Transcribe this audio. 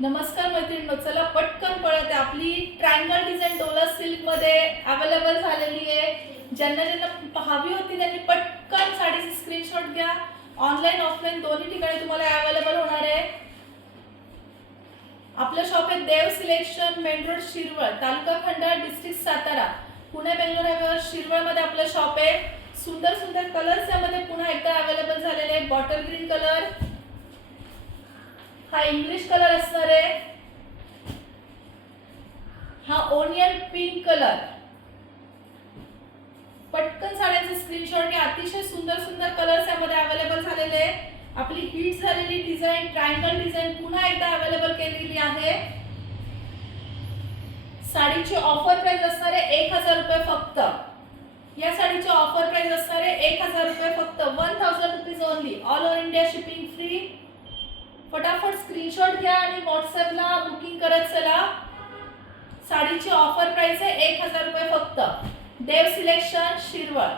नमस्कार मैत्रिणींनो, चला पटकन पळत आहे. आपली ट्रायंगल डिझाइन डोला सिल्क मध्ये अवेलेबल झालेली आहे. ज्यांना ज्यांना हवी होती त्यांनी पटकन साडीची स्क्रीनशॉट घ्या. ऑनलाईन ऑफलाईन दोन्ही ठिकाणी तुम्हाला अवेलेबल होणार आहे. आपलं शॉप आहे देव सिलेक्शन, मेन रोड, शिरवळ, तालुका खंडाळा, डिस्ट्रिक्ट सातारा, पुणे, बेंगलोर हायवेवर शिरवळ मध्ये आपलं शॉप आहे. सुंदर सुंदर कलर्स यामध्ये पुन्हा एकदा अवेलेबल झालेले आहेत. बॉटल ग्रीन कलर, हा इंग्लिश कलर असणार आहे, हा ओनियन पिंक कलर. पटकन साड्यांचे स्क्रीनशॉट घ्या. अतिशय सुंदर सुंदर कलर्स यामध्ये अवेलेबल झालेले आहे. आपली हिट झालेली डिझाइन ट्रायंगल डिझाइन पुन्हा एकदा अवेलेबल केलेली आहे. साडीची ऑफर प्राइस असणार आहे 1000 रुपये फक्त. या साडीची ऑफर प्राइस असणार आहे 1000 रुपये फक्त. 1000 rupees only. All over India shipping free. फटाफट स्क्रीनशॉट घ्या आणि व्हॉट्सअपला बुकिंग करत चला. साडीची ऑफर प्राइस आहे 1000 रुपये फक्त. देव सिलेक्शन, शिरवळ.